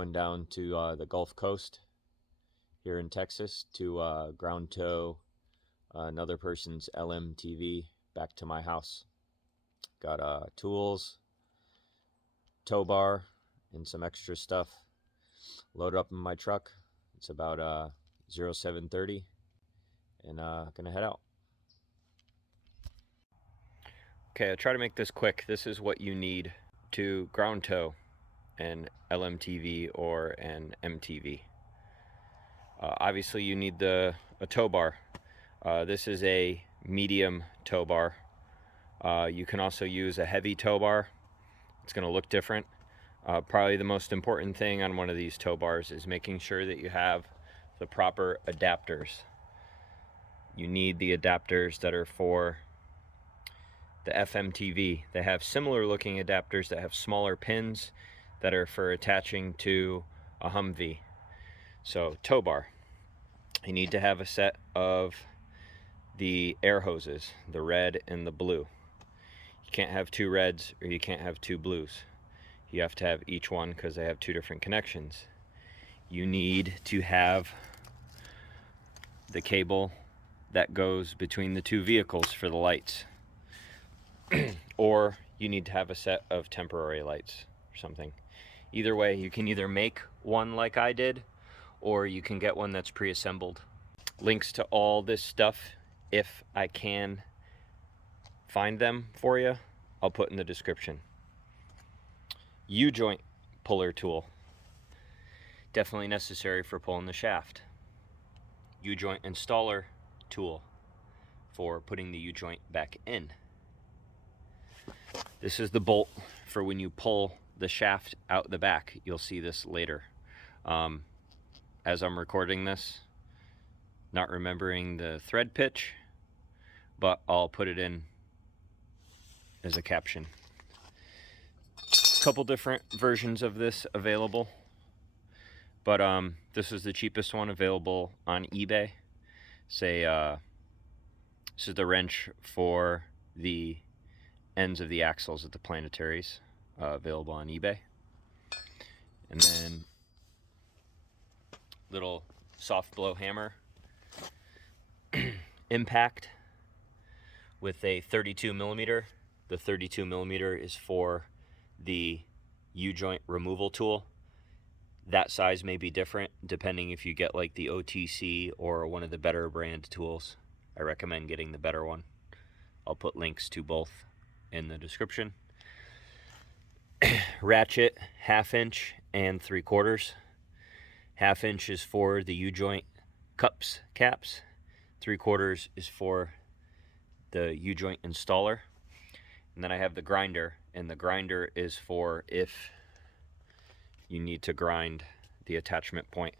going down to the Gulf Coast here in Texas to ground tow another person's LMTV back to my house. Got tools, tow bar, and some extra stuff loaded up in my truck. It's about 0730 and gonna head out. Okay, I'll try to make this quick. This is what you need to ground tow an LMTV or an MTV. Obviously you need a tow bar. This is a medium tow bar. You can also use a heavy tow bar. It's going to look different. Probably the most important thing on one of these tow bars is making sure that you have the proper adapters. You need the adapters that are for the FMTV. They have similar looking adapters that have smaller pins that are for attaching to a Humvee. So tow bar, you need to have a set of the air hoses, the red and the blue. You can't have two reds or you can't have two blues. You have to have each one because they have two different connections. You need to have the cable that goes between the two vehicles for the lights. Or you need to have a set of temporary lights or something. Either way, you can either make one like I did, or you can get one that's pre-assembled. Links to all this stuff, if I can find them for you, I'll put in the description. U-joint puller tool. Definitely necessary for pulling the shaft. U-joint installer tool for putting the U-joint back in. This is the bolt for when you pull the shaft out the back. You'll see this later. As I'm recording this, not remembering the thread pitch, but I'll put it in as a caption. A couple different versions of this available, but this is the cheapest one available on eBay. This is the wrench for the ends of the axles of the planetaries, available on eBay. And then little soft blow hammer impact with a 32 millimeter. The 32 millimeter is for the U-joint removal tool. That size may be different depending if you get like the OTC or one of the better brand tools. I recommend getting the better one. I'll put links to both in the description. Ratchet 1/2 inch and 3/4. 1/2 inch is for the U-joint cups, caps. 3/4 is for the U-joint installer. And then I have the grinder, and the grinder is for if you need to grind the attachment point.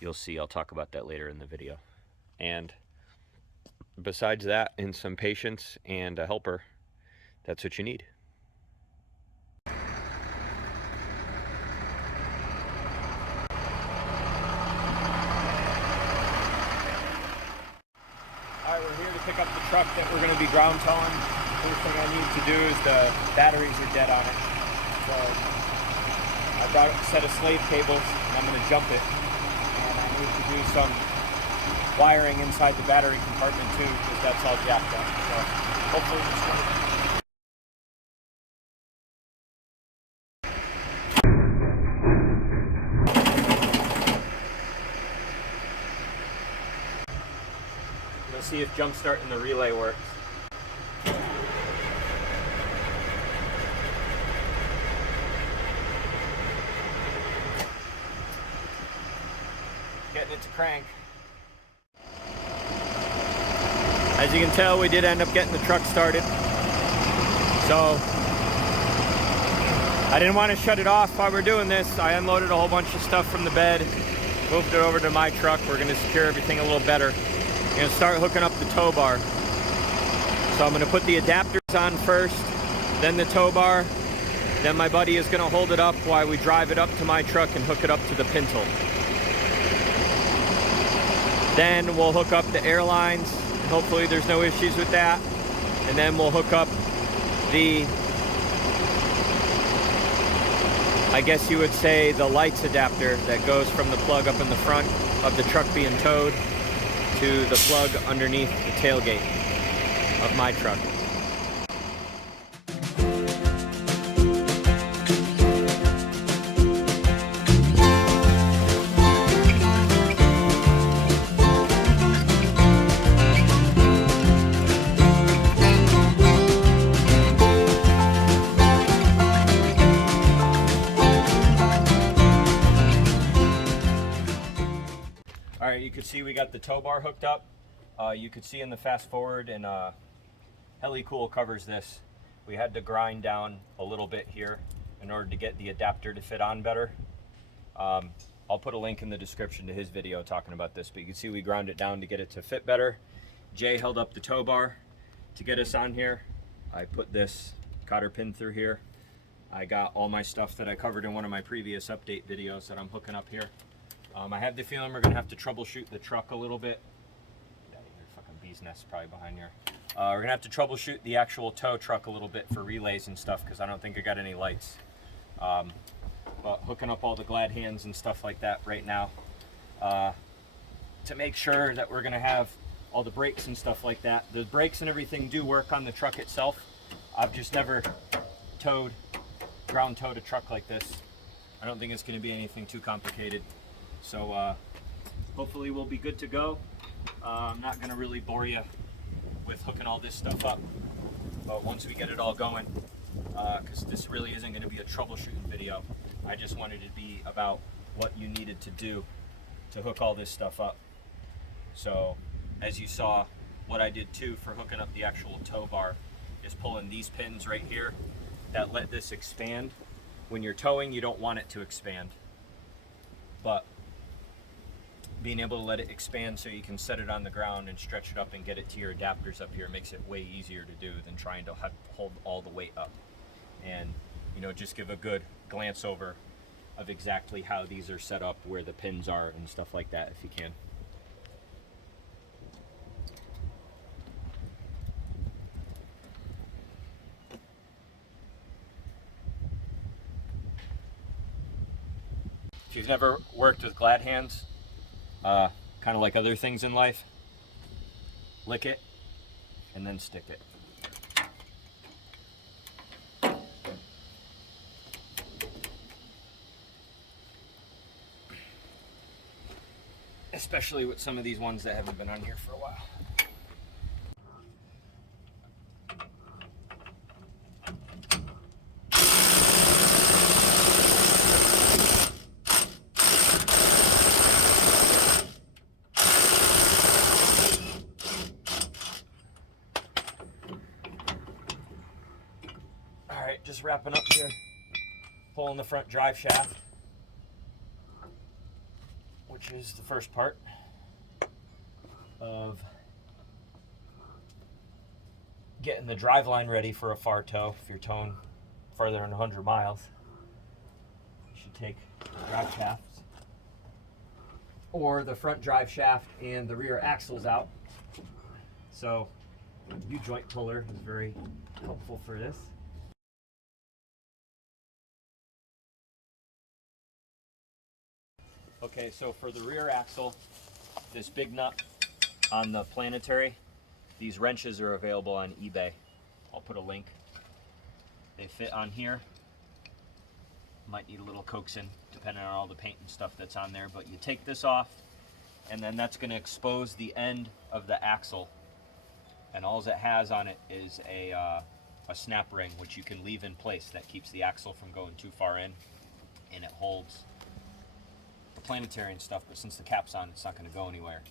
You'll see, I'll talk about that later in the video. And besides that, and some patience and a helper, that's what you need. Alright, we're here to pick up the truck that we're going to be ground towing. First thing I need to do is the batteries are dead on it. So I brought a set of slave cables and I'm going to jump it. And I need to do some wiring inside the battery compartment too, because that's all jacked up. So hopefully this works. Let's see if jump starting the relay works. Getting it to crank. As you can tell, we did end up getting the truck started. So I didn't want to shut it off while we're doing this. I unloaded a whole bunch of stuff from the bed, moved it over to my truck. We're going to secure everything a little better. I'm going to start hooking up the tow bar. So I'm going to put the adapters on first, then the tow bar. Then my buddy is going to hold it up while we drive it up to my truck and hook it up to the pintle. Then we'll hook up the airlines. Hopefully there's no issues with that. And then we'll hook up the I guess you would say, the lights adapter that goes from the plug up in the front of the truck being towed to the plug underneath the tailgate of my truck. All right, you can see we got the tow bar hooked up. You could see in the fast forward, and Heli-Cool covers this. We had to grind down a little bit here in order to get the adapter to fit on better. I'll put a link in the description to his video talking about this, but you can see we ground it down to get it to fit better. Jay held up the tow bar to get us on here. I put this cotter pin through here. I got all my stuff that I covered in one of my previous update videos that I'm hooking up here. I have the feeling we're gonna have to troubleshoot the truck a little bit. Get out of here, fucking bee's nest probably behind here. We're gonna have to troubleshoot the actual tow truck a little bit for relays and stuff, because I don't think I got any lights. But hooking up all the glad hands and stuff like that right now to make sure that we're gonna have all the brakes and stuff like that. The brakes and everything do work on the truck itself. I've just never ground towed a truck like this. I don't think it's gonna be anything too complicated. So hopefully we'll be good to go. I'm not gonna really bore you with hooking all this stuff up, but once we get it all going, because this really isn't gonna be a troubleshooting video. I just wanted it to be about what you needed to do to hook all this stuff up. So as you saw, what I did too for hooking up the actual tow bar is pulling these pins right here that let this expand. When you're towing, you don't want it to expand, but being able to let it expand so you can set it on the ground and stretch it up and get it to your adapters up here makes it way easier to do than trying to hold all the weight up. And you know, just give a good glance over of exactly how these are set up, where the pins are and stuff like that if you can. If you've never worked with glad hands, kind of like other things in life, lick it and then stick it. Especially with some of these ones that haven't been on here for a while. Alright, just wrapping up here, pulling the front drive shaft, which is the first part of getting the driveline ready for a far tow. If you're towing further than 100 miles, you should take the drive shafts or the front drive shaft and the rear axles out. So U-joint puller is very helpful for this. Okay, so for the rear axle, this big nut on the planetary, these wrenches are available on eBay. I'll put a link. They fit on here. Might need a little coaxing depending on all the paint and stuff that's on there, but you take this off and then that's going to expose the end of the axle, and all it has on it is a snap ring which you can leave in place that keeps the axle from going too far in, and it holds the planetary and stuff, but since the cap's on, it's not going to go anywhere.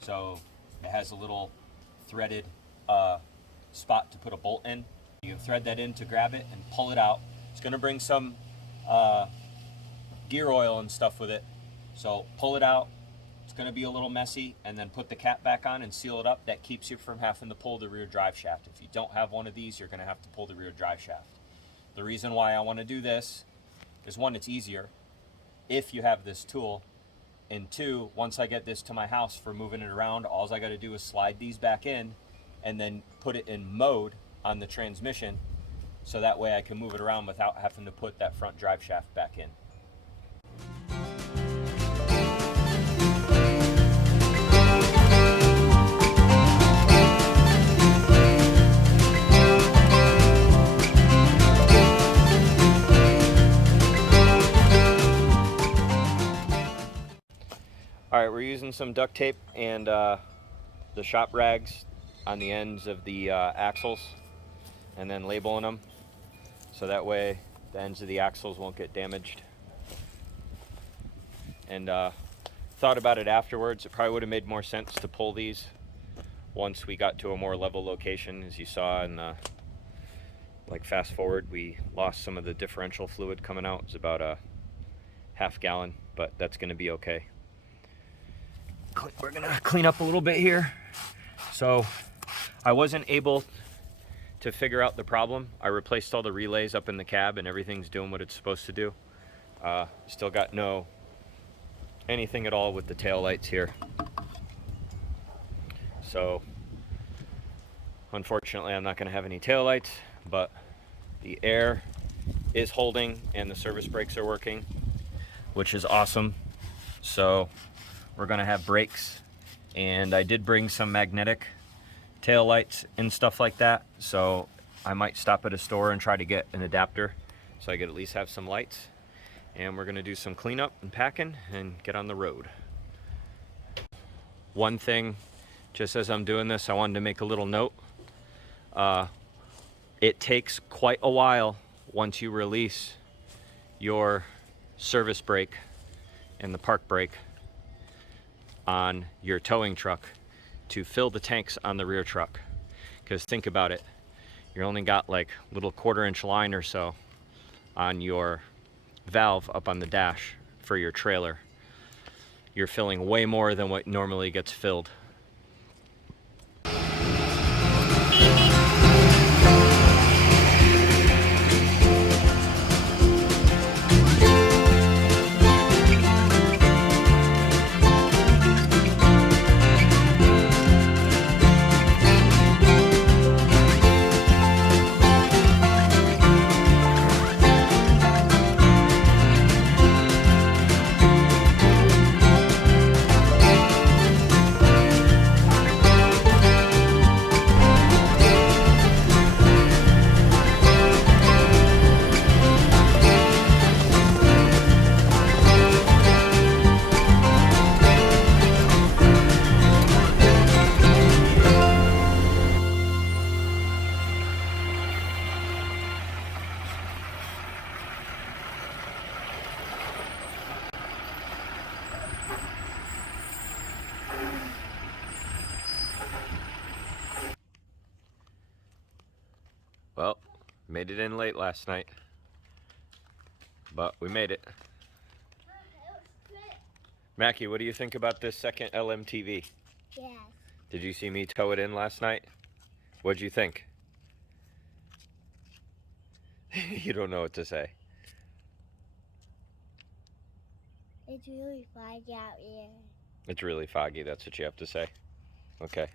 So it has a little threaded spot to put a bolt in. You can thread that in to grab it and pull it out. It's going to bring some gear oil and stuff with it, so pull it out. It's going to be a little messy, and then put the cap back on and seal it up. That keeps you from having to pull the rear drive shaft. If you don't have one of these, you're going to have to pull the rear drive shaft. The reason why I want to do this is, one, it's easier if you have this tool, and two, once I get this to my house for moving it around, all I got to do is slide these back in and then put it in mode on the transmission so that way I can move it around without having to put that front drive shaft back in. Alright, we're using some duct tape and the shop rags on the ends of the axles, and then labeling them so that way the ends of the axles won't get damaged. And thought about it afterwards, it probably would have made more sense to pull these once we got to a more level location. As you saw in the, like, fast forward, we lost some of the differential fluid coming out. It's about a half gallon, but that's going to be okay. We're gonna clean up a little bit here. So I wasn't able to figure out the problem. I replaced all the relays up in the cab and everything's doing what it's supposed to do. Still got no anything at all with the tail lights here. So unfortunately I'm not gonna have any tail lights, but the air is holding and the service brakes are working, which is awesome. So we're gonna have brakes, and I did bring some magnetic tail lights and stuff like that, so I might stop at a store and try to get an adapter so I could at least have some lights. And we're gonna do some cleanup and packing and get on the road. One thing, just as I'm doing this, I wanted to make a little note. It takes quite a while once you release your service brake and the park brake on your towing truck to fill the tanks on the rear truck. Because think about it, you only got like little 1/4 inch line or so on your valve up on the dash for your trailer. You're filling way more than what normally gets filled. Well, made it in late last night, but we made it. Mackie, what do you think about this second LMTV? Yes. Did you see me tow it in last night? What'd you think? You don't know what to say. It's really foggy out here. It's really foggy, that's what you have to say? Okay.